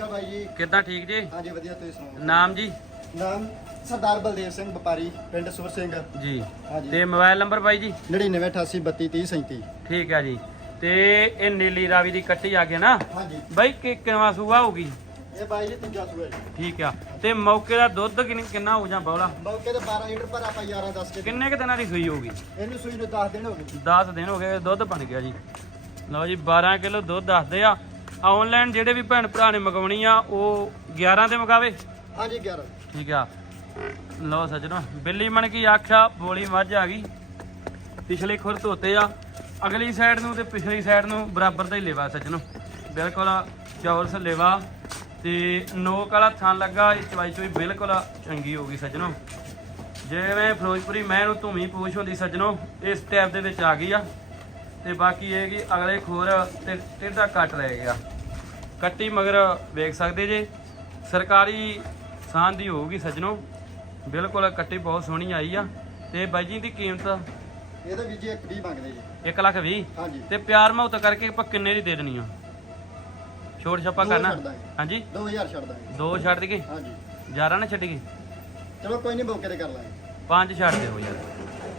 ਅਕਾਲ ਬਾਈ ਜੀ। ਕਿੱਦਾਂ ਠੀਕ ਜੀ? ਹਾਂਜੀ ਵਧੀਆ ਤੁਸੀਂ ਸੁਣਾਓ? ਨਾਮ ਜੀ? ਨਾਮ ਸਰਦਾਰ ਬਲਦੇਵ ਸਿੰਘ ਵਪਾਰੀ ਪਿੰਡ ਸੁਰ ਸਿੰਘ। ਜੀ। ਹਾਂਜੀ। ਤੇ ਮੋਬਾਈਲ ਨੰਬਰ ਬਾਈ ਜੀ? 9988323037 ਠੀਕ ਹੈ ਜੀ। ਤੇ ਇਹ ਨੀਲੀ ਰਾਵੀ ਦੀ ਕੱਟੀ ਆ ਗਿਆ ਨਾ? ਹਾਂਜੀ। ਬਾਈ ਕਿ ਕਿੰਨਾ ਸੂਆ ਹੋਊਗੀ? ਇਹ ਬਾਈ ਜੀ ਤੀਜਾ ਸੂਆ ਜੀ। ਠੀਕ ਆ। ਤੇ ਮੌਕੇ ਦਾ ਦੁੱਧ ਕਿੰਨ- ਕਿੰਨਾ ਹੋ ਜਾਂ ਬੌਲਾ? ਮੌਕੇ ਤੇ 12 ਲੀਟਰ ਪਰ ਆਪਾਂ 11 ਦੱਸ ਕੇ ਕਿੰਨੇ ਕੁ ਦਿਨਾਂ ਦੀ ਸੂਈ ਹੋਊਗੀ? ਇਹਨੂੰ ਸੂਈ ਨੂੰ 10 ਦਿਨ ਹੋ ਗਏ। 10 ਦਿਨ ਹੋ ਗਏ ਦੁੱਧ ਬਣ ਗਿਆ ਜੀ। ਲਓ ਜੀ 12 ਕਿਲੋ ਦੁੱਧ ਦੱਸਦੇ ਆ। ਆਨਲਾਈਨ ਜਿਹੜੇ ਵੀ ਭੈਣ ਭਰਾ ਨੇ ਮੰਗਵਾਉਣੀ ਆ ਉਹ 11 ਦੇ ਮਗਾਵੇ? ਹਾਂਜੀ 11 ਠੀਕ ਆ। ਲਓ ਸੱਜਣੋ ਬਿੱਲੀ ਮਣ ਕੀ ਆਖਿਆ ਬੋਲੀ ਮੱਝ ਆ ਗਈ। ਪਿਛਲੇ ਖੁਰ ਧੋਤੇ ਆ। ਅਗਲੀ ਸਾਈਡ ਨੂੰ ਤੇ ਪਿਛਲੀ ਸਾਈਡ ਨੂੰ ਬਰਾਬਰ ਦਾ ਹੀ ਲੇਵਾ ਸੱਜਣੋ। ਬਿਲਕੁਲ ਚੌਰਸ ਲੇਵਾ। ਤੇ ਨੋਕ ਵਾਲਾ ਥਣ ਲੱਗਾ ਇਹ ਚਵਾਈ ਚੋਈ ਬਿਲਕੁਲ ਚੰਗੀ ਹੋ ਗਈ ਸੱਜਣੋ। ਜਿਵੇਂ ਫਿਰੋਜ਼ਪੁਰੀ ਮੈਂ ਨੂੰ ਧੂਮੀ ਪੂਛ ਹੁੰਦੀ ਸੱਜਣੋ ਇਸ ਟੈਪ ਦੇ ਵਿੱਚ ਆ ਗਈ ਆ। ਤੇ ਬਾਕੀ ਇਹ ਕਿ ਅਗਲੇ ਖੋਰ ਤੇ ਟੇਢਾ ਕੱਟ ਰਹਿ ਗਿਆ। ਕੱਟੀ ਮਗਰ ਵੇਖ ਸਕਦੇ ਜੇ। ਸਰਕਾਰੀ ਸਾਨ ਦੀ ਹੋਊਗੀ ਸੱਜਣੋ। ਬਿਲਕੁਲ ਕੱਟੀ ਬਹੁਤ ਸੋਹਣੀ ਆਈ ਆ। ਤੇ ਬਾਈ ਜੀ ਦੀ ਕੀਮਤ? ਇਹਦੇ ਵਿੱਚ ਇੱਕ 20 ਮੰਗਦੇ ਜੀ। 1 ਲੱਖ 20 ਹਾਂਜੀ। ਤੇ ਪਿਆਰ ਮੁਹੱਬਤ ਕਰਕੇ ਆਪਾਂ ਕਿੰਨੇ ਦੀ ਦੇ ਦੇਣੀ ਆ? ਛੋਟ ਛੱਪਾ ਕਰਨਾ। ਹਾਂਜੀ? 2000 ਛੱਡ ਦਾਂਗੇ। ਦੋ ਛੱਡ ਦਈਏ? ਹਾਂਜੀ। 11 ਨਾ ਛੱਡੀਏ ਚਲੋ ਕੋਈ ਨਹੀਂ ਮੌਕੇ ਤੇ ਕਰ ਲਾਂਗੇ। ਪੰਜ ਛੱਡ ਦਿਓ ਯਾਰ।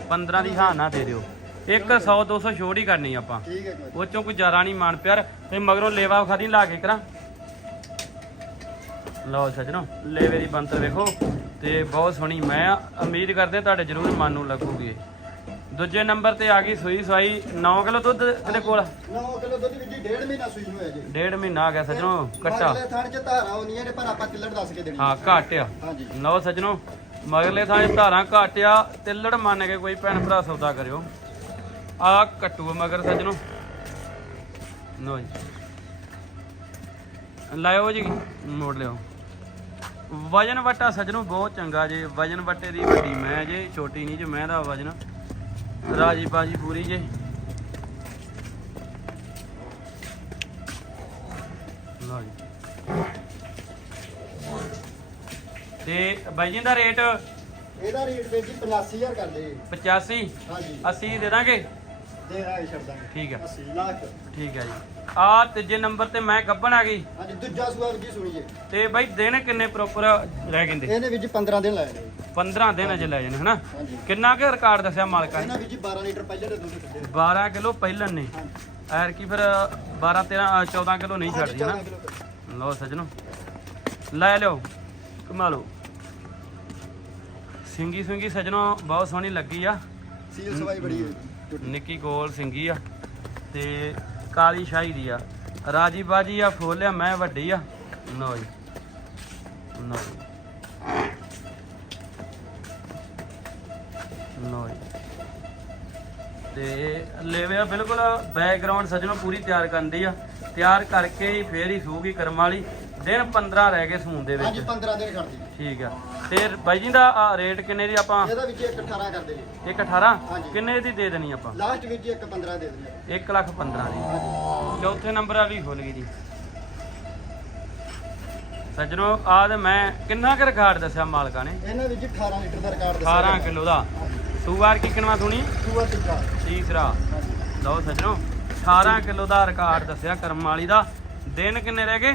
15 ਦੀ ਹਾਂ ਨਾ ਦੇ ਦਿਓ। ਇੱਕ 100 200 ਛੋੜ ਹੀ ਕਰਨੀ ਆਪਾਂ। ਠੀਕ ਹੈ ਕੋਈ ਉਹ ਚੋਂ ਕੋਈ ਜ਼ਿਆਦਾ ਨਹੀਂ ਮਾਨ ਪਿਆਰ। ਤੇ ਮਗਰੋਂ ਲੇਵਾ ਖਾਦੀ ਲਾ ਕੇ ਕਰਾਂ। ਲਓ ਸੱਜਣੋ ਲੇਵੇ ਦੀ ਬੰਤਰ ਵੇਖੋ। ਤੇ ਬਹੁਤ ਸੋਹਣੀ ਮੈਂ। ਉਮੀਦ ਕਰਦੇ ਤੁਹਾਡੇ ਜ਼ਰੂਰ ਮਨ ਨੂੰ ਲੱਗੂਗੀ ਦੂਜੇ ਨੰਬਰ ਤੇ ਆ ਗਈ ਸੂਈ ਸਵਾਈ। 9 ਕਿਲੋ ਦੁੱਧ ਇਹਦੇ ਕੋਲ? 9 ਕਿਲੋ ਦੁੱਧ ਵਿੱਚ ਡੇਢ ਮਹੀਨਾ ਸੂਈ ਹੋਇਆ ਜੀ। ਡੇਢ ਮਹੀਨਾ ਆ ਗਿਆ ਸੱਜਣੋ ਕੱਟਾ। ਮਗਲੇ ਥਣ ਚ ਧਾਰਾ ਆਉਂਦੀਆਂ ਨੇ ਪਰ ਆਪਾਂ ਕਿੱਲੜ ਦੱਸ ਕੇ ਦੇਣੀ ਹਾਂ ਘੱਟ ਆ। ਹਾਂਜੀ। ਲਓ ਸੱਜਣੋ ਮਗਰਲੇ ਥਾਂ ਧਾਰਾਂ ਘੱਟ ਆ। ਤਿੱਲੜ ਮੰਨ ਕੇ ਕੋਈ ਭੈਣ ਭਰਾ ਸੌਦਾ ਕਰਿਓ। ਆ ਕੱਟੂ ਮਗਰ ਸੱਜਣੋ। ਲਓ ਜੀ। ਲਾਇਓ ਜੀ ਮੋੜ ਲਿਓ। ਵਜਨ ਵਟਾ ਸੱਜਣੋ ਬਹੁਤ ਚੰਗਾ ਜੇ। ਵਜਨ ਵਟੇ ਦੀ ਵੱਡੀ ਮੈਂ ਜੇ ਛੋਟੀ ਨਹੀਂ ਜੇ ਮੈਂ ਦਾ ਵਜਨ। ਰਾਜੀ ਬਾਜੀ ਪੂਰੀ ਜੇ। ਲਓ ਜੀ। ਤੇ ਬਾਈ ਜੀ ਦਾ ਰੇਟ? ਇਹਦਾ ਰੇਟ ਵੀਰ ਜੀ 85000 ਕਰਦੇ। ਜੀ 85 ਹਾਂਜੀ। 80 ਦੇ ਦਾਂਗੇ? ਦੇ ਰਾਏ ਠੀਕ ਹੈ 80 ਲੱਖ ਠੀਕ ਹੈ ਜੀ। ਆ ਤੀਜੇ ਨੰਬਰ ਤੇ ਮੈਂ ਗੱਬਣ ਆ ਗਈ। ਹਾਂਜੀ ਦੂਜਾ ਸੂਆ ਜੀ ਸੁਣੀ ਜੇ ਤੇ ਬਾਈ ਦਿਨ ਕਿੰਨੇ ਪ੍ਰੋਪਰ ਰਹਿ ਗਏ ਇਹਦੇ ਵਿੱਚ 15 ਦਿਨ ਲਾਏ ਨੇ। 15 ਦਿਨ ਅਜੇ ਲੈ ਜਾਣੇ ਹਨਾ? ਹਾਂਜੀ। ਕਿੰਨਾ ਕੁ ਰਿਕਾਰਡ ਦੱਸਿਆ ਮਾਲਕਾਂ ਨੇ? ਇਹਨਾਂ ਵਿੱਚ 12 ਲੀਟਰ ਪਹਿਲੇ ਦੇ ਦੁੱਧ ਕੱਢੇ 12 ਕਿਲੋ ਪਹਿਲਨ ਨੇ। ਐਰ ਕੀ ਫਿਰ 12 13 ਅ, 14 ਕਿਲੋ ਨਹੀਂ ਛੱਡਦੀ ਹਨਾ? 14 ਕਿਲੋ ਲਓ ਸੱਜਣੋ। ਲੈ ਲਿਓ। ਕਮਾ ਲਓ ਸਿੰਗੀ ਸਿੰਗੀ ਸੱਜਣੋ ਬਹੁਤ ਸੋਹਣੀ ਲੱਗੀ ਆ। ਸੀਲ ਸਵਾਈ ਬੜੀ ਹੈ ਨਿੱਕੀ ਗੋਲ ਸਿੰਗੀ ਆ ਤੇ ਕਾਲੀ ਸ਼ਾਹੀ ਦੀ ਆ। ਰਾਜੀ ਬਾਜੀ ਆ ਫੋਲਿਆ ਮੈਂ ਵੱਡੀ ਆ। ਲਓ ਜੀ। ਲਓ ਜੀ। ਜੀ। ਤੇ ਲੇਵੇ ਬਿਲਕੁਲ ਬੈਕਗ੍ਰਾਉਂਡ ਸੱਜਣੋ ਪੂਰੀ ਤਿਆਰ ਕਰਨ ਦੀ ਆ। ਤਿਆਰ ਕਰਕੇ ਹੀ ਫੇਰ ਹੀ ਸੂਗੀ ਕਰਮ ਵਾਲੀ। ਦਿਨ 15 ਰਹਿ ਗਏ ਸੂਣ ਦੇ ਵਿੱਚ। 15 ਦਿਨ ਖੜਦੀ ਠੀਕ ਆ। ਤੇ ਬਾਈ ਜੀ ਦਾ ਰੇਟ ਕਿੰਨੇ ਦੀ ਆਪਾਂ? ਇਹਦਾ ਵਿੱਚ ਇੱਕ 18 ਕਰਦੇ ਜੀ ਇੱਕ 18 ਹਾਂਜੀ। ਕਿੰਨੇ ਦੀ ਦੇ ਦੇਣੀ ਆਪਾਂ? ਲਾਸਟ ਵਿੱਚ ਇੱਕ 15 ਦੇ ਦਿੰਦੇ 1 ਲੱਖ 15 ਦੀ। ਚੌਥੇ ਨੰਬਰ ਵਾਲੀ ਖੁੱਲ ਗਈ ਜੀ। ਸੱਜਣੋ ਤੇ ਮੈਂ ਕਿੰਨਾ ਕੁ ਰਿਕਾਰਡ ਦੱਸਿਆ ਮਾਲਕਾਂ ਨੇ? ਇਹਨਾਂ ਵਿੱਚ 18 ਲੀਟਰ ਦਾ ਰਿਕਾਰਡ ਦੱਸਿਆ 18 ਕਿਲੋ ਦਾ। ਸੂਵਾਰ ਕੀ ਕਿਨਵਾ ਸੁਣੀ? ਸੂਆ ਟਿੱਕਾ ਤੀਸਰਾ। ਲਓ ਸੱਜਣੋ 18 ਕਿਲੋ ਦਾ ਰਿਕਾਰਡ ਦੱਸਿਆ ਕਰਮ ਵਾਲੀ ਦਾ। ਦਿਨ ਕਿੰਨੇ ਰਹਿ ਗਏ?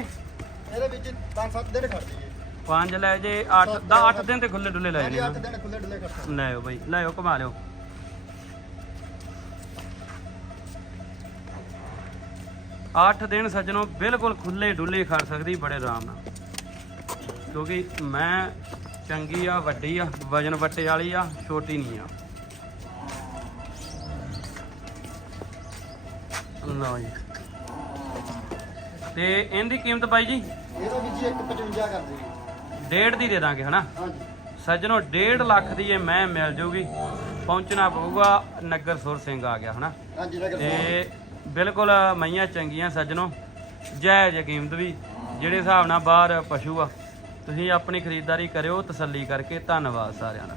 ਇਹਦੇ ਵਿੱਚ 5-7 ਦਿਨ ਖੜਦੀ ਹੈ ਪੰਜ ਲੈ ਜੇ 8 ਦਾ 8 ਦਿਨ ਤੇ ਖੁੱਲੇ ਡੁੱਲੇ ਲੈ ਹਾਂਜੀ ਜਾਣੇ 8 ਦਿਨ ਖੁੱਲੇ ਡੁੱਲੇ ਖੜਦੀ ਲੈ ਆਓ ਬਈ ਲੈ ਆਓ ਘੁਮਾ ਲਿਓ। ਅੱਠ ਦਿਨ ਸੱਜਣੋ ਬਿਲਕੁਲ ਖੁੱਲੇ ਡੁੱਲੇ ਖੜ ਸਕਦੀ ਬੜੇ ਆਰਾਮ ਨਾਲ। ਕਿਉਂਕਿ ਮੈਂ ਚੰਗੀ ਆ ਵੱਡੀ ਆ ਵਜਨ ਵੱਟੇ ਵਾਲੀ ਆ ਛੋਟੀ ਨਹੀਂ ਆ। ਲਓ ਜੀ। ਤੇ ਇਹਦੀ ਕੀਮਤ ਬਾਈ ਜੀ? ਇਹਦਾ ਵਿੱਚ ਇੱਕ 55 ਕਰਦੇ ਜੀ ਡੇਢ ਦੀ ਦੇ ਦਾਂਗੇ ਹਨਾ? ਹਾਂਜੀ। ਸੱਜਣੋ 1.5 ਲੱਖ ਦੀ ਇਹ ਮੈਂ ਮਿਲ ਜੂਗੀ। ਪਹੁੰਚਣਾ ਪਊਗਾ ਨਗਰ ਸੁਰ ਸਿੰਘ ਆ ਗਿਆ ਹਨਾ? ਹਾਂਜੀ ਨਗਰ ਤੇ ਬਿਲਕੁਲ ਮਈਆਂ ਚੰਗੀਆਂ ਸੱਜਣੋ। ਜਾਇਜ਼ ਕੀਮਤ ਵੀ ਜਿਹੜੇ ਹਿਸਾਬ ਨਾਲ ਬਾਹਰ ਪਸ਼ੂ ਆ ਤੁਸੀਂ ਆਪਣੀ ਖਰੀਦਦਾਰੀ ਕਰਿਓ ਤਸੱਲੀ ਕਰਕੇ। ਧੰਨਵਾਦ ਸਾਰਿਆਂ ਦਾ।